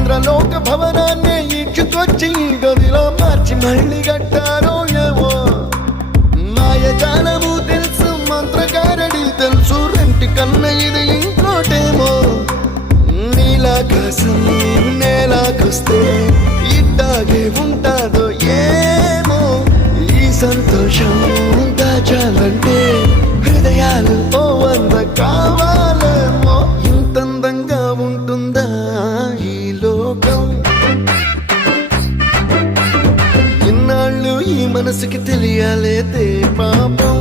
ఇంద్రలోక భవనాన్ని ఈడ్చుకొచ్చి గదిలో మార్చి మళ్ళీ కట్టారో ఏమో మాయజాలము తెలుసు మంత్రగారడి తెలుసు రెంటి కన్న ఇది ఇంకోటేమో నీలాకాశం నేలాకొస్తే ఇట్టాగే ఉంటాదో ఏమో ఈ సంతోషం దాచాలంటే హృదయాలు ఓ వంద కావాలేమో ఇంతందంగా ఉంటుందా ఈ లోకం ఇన్నాళ్ళు ఈ మనసుకి తెలియాలేదే పాపం